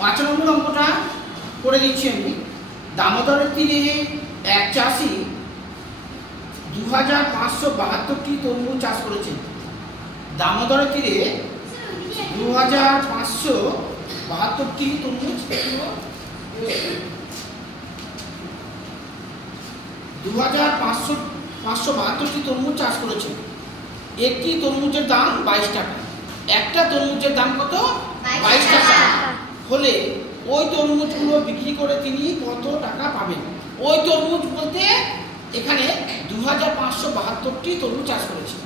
5 নম্বর অঙ্কটা করে দিচ্ছি আমি। দামোদরের তীরে এক চাষি 2572টি তরমুজ চাষ করেছেন। দামোদরের তীরে 2572টি তরমুজ 2572টি তরমুজ চাষ করেছেন। একটি তরমুজের দাম 22 টাকা। একটা তরমুজের দাম কত? 22 টাকা হলে ওই তরমুজগুলো বিক্রি করে তিনি কত টাকা পাবেন? ওই তরমুজ বলতে এখানে 2572টি তরমুজ চাষ করেছে।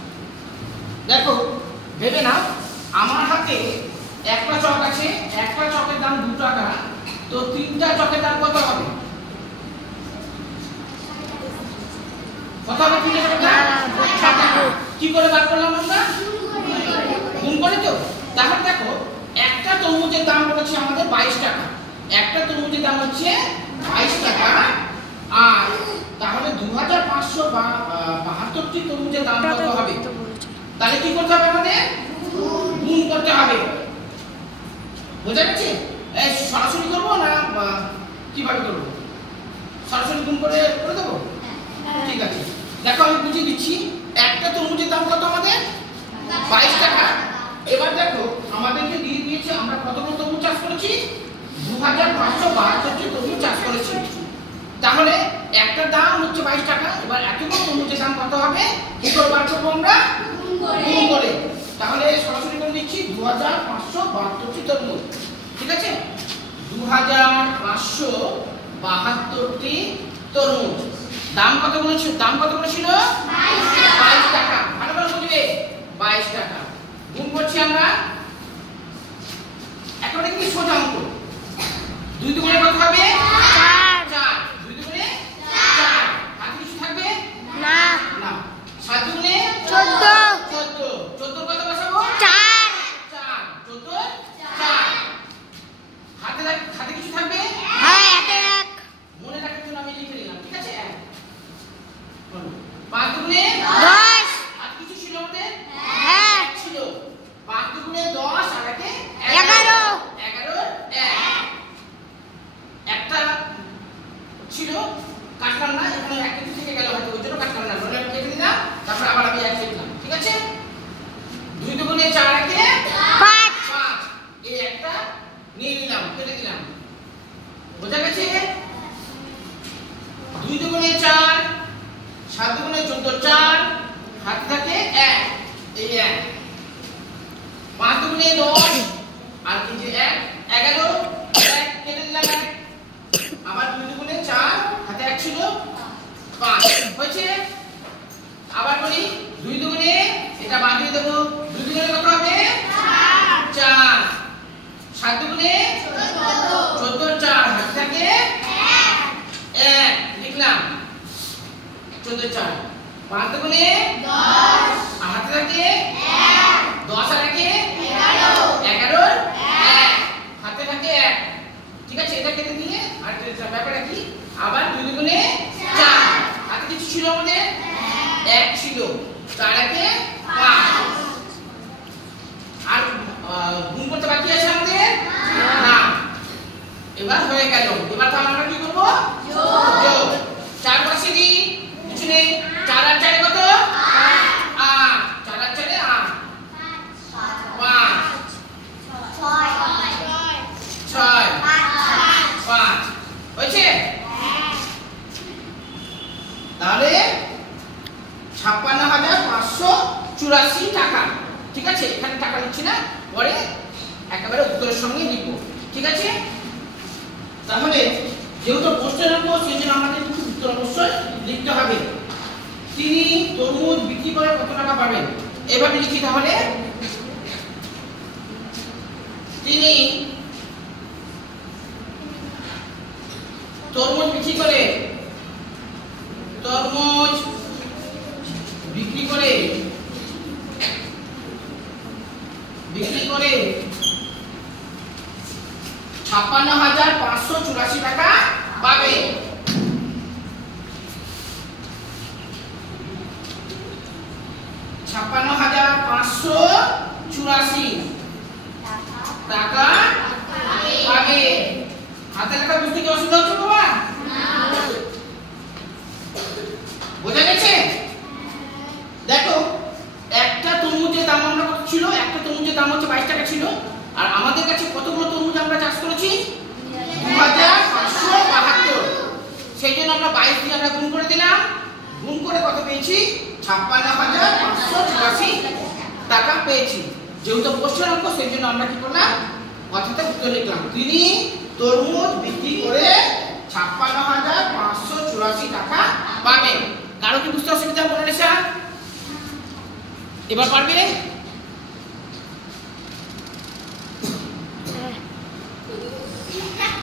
দেখো ভেবে নাও, আমার হাতে একটা চক আছে, একটা চকের দাম 2 টাকা, তো 3টা চকের দাম কত হবে? কত হবে? 3টা চকের দাম 6 টাকা। কি করে বার করলাম আমরা? গুণ করে। তো তাহলে দেখো একটা তরমুজের দাম বলেছে আমাদের 22 টাকা, একটা তরমুজের দাম হচ্ছে 22 টাকা, আর তাহলে 2572টি তরমুজের দাম কত হবে? তাহলে কি করতে হবে? আমাদের গুণ করতে হবে। বোঝা গেছে? এই সরাসরি করব না কিভাবে করব? সরাসরি গুণ করে দেবো? ঠিক আছে, দেখো আমি বুঝিয়ে দিচ্ছি। একটা তরমুজের দাম কত আমাদের? 22 টাকা। এবার দেখো আমাদেরকে দিয়ে দিয়েছে আমরা কতগুলো তরমুজ চাষ করেছি? 2572টি তরমুজ চাষ করেছি। তাহলে একটা দাম হচ্ছে 22 টাকা। এবার এতগুলো তরমুজের দাম কত হবে? কি করে বার করব আমরা? গুণ করে। তাহলে সরাসরি করে দিচ্ছি 2572টি তরমুজ। ঠিক আছে, 2572টি তরমুজ। দাম কত বলেছিল? 22 টাকা। ভালো করে বুঝবে, 22 টাকা। গুণ করছি আমরা। এখন এটা কি সোজা অঙ্ক। 2 দুগুণে কত হবে? 4। 2 দুগুণে 4। হাতে কিছু থাকবে না। 7 দুগুণে 14। 14 কত বসাবো? 4। 14 4। হাতে কিছু থাকবে? হ্যাঁ, হাতে 1। মনে রাখার জন্য আমি লিখে দিলাম। ঠিক আছে, 1। 5 দুগুণে 10। আর কিছু ছিল আমাদের? হ্যাঁ ছিল। 5 দুগুণে 10 আর একে 11। 11 1। একটা ছিল কাটলাম না, এখানে একটা থেকে গেল হয়তো, ওই জন্য কাটলাম না। ধরে কেটে দিলাম, তারপর আবার আমি 1 লিখলাম। ঠিক আছে, 2 দুগুণে 4 একে 5। এই একটা নিয়ে নিলাম, কেটে দিলাম। বোঝা গেছে? 2 দুগুণে 4, 7 দুগুণে 14, 4 হাতে থাকে 1, এই 1। 5 দুগুণে 10 আর এই যে 1 11, 1 কেটে দিলাম 1। আবার 2 দুগুণে 4 হাতে 1 ছিল 5 হয়েছে। আবার বলি 2 দুগুণে এটা বাদ দিয়ে দেব। 2 দুগুণে কত হবে? 4। 7 দুগুণে 14, 4 হাতে থাকে 1 লিখলাম 14 4। 5 দুগুণে 10 হাতে থাকে 1। 10 আর একে 11 1 হাতে থাকে 1। ঠিক আছে, এটা কেটে দিয়ে আর ব্যাপারটা কি? আবার 2 দুগুণে 4 হাতে কিছু ছিল আমাদের? 1 ছিল। 4 একে 5। আর গুণ করতে বাকি আছে আমাদের? না। এবার হয়ে গেল। এবার তো আমরা কি করব? যোগ। 4 পাশে দিই, কিছু নেই। 4 আর 4 কত? 8। 4 আর 4 8 5 6 5 হয়েছে। তাহলে 56,584 টাকা। ঠিক আছে, এখানে টাকা লিখছি না, পরে একেবারে উত্তরের সঙ্গে লিখব। ঠিক আছে, তাহলে যেহেতু প্রশ্নের অঙ্ক, সেই জন্য আমাদের কিন্তু উত্তর অবশ্যই লিখতে হবে। তিনি তরমুজ বিক্রি করে কত টাকা পাবেন? এভাবে লিখি তাহলে। তিনি তরমুজ বিক্রি করে 56,584 টাকা পাবে। 56,584 টাকা পাবে। হাতে লেখা বুঝতে কি অসুবিধা হচ্ছে বাবা? বোঝা গেছে? দেখো একটা তরমুজের দাম আমরা কত ছিল? একটা তরমুজের দাম হচ্ছে 22 টাকা ছিল। আর আমাদের কাছে কতগুলো তরমুজ আমরা চাষ করেছি? 2572। সেই জন্য আমরা 22 দিয়ে আমরা গুণ করে দিলাম। গুণ করে কত পেয়েছি? 56584 টাকা পেয়েছি। যেহেতু প্রশ্নের অঙ্ক সেই জন্য আমরা কি করলাম? কথাটা উত্তর লিখলাম। তিনি তরমুজ বিক্রি করে 56584 টাকা পাবেন। কারো কি বুঝতে অসুবিধা মনে এবার পারবে?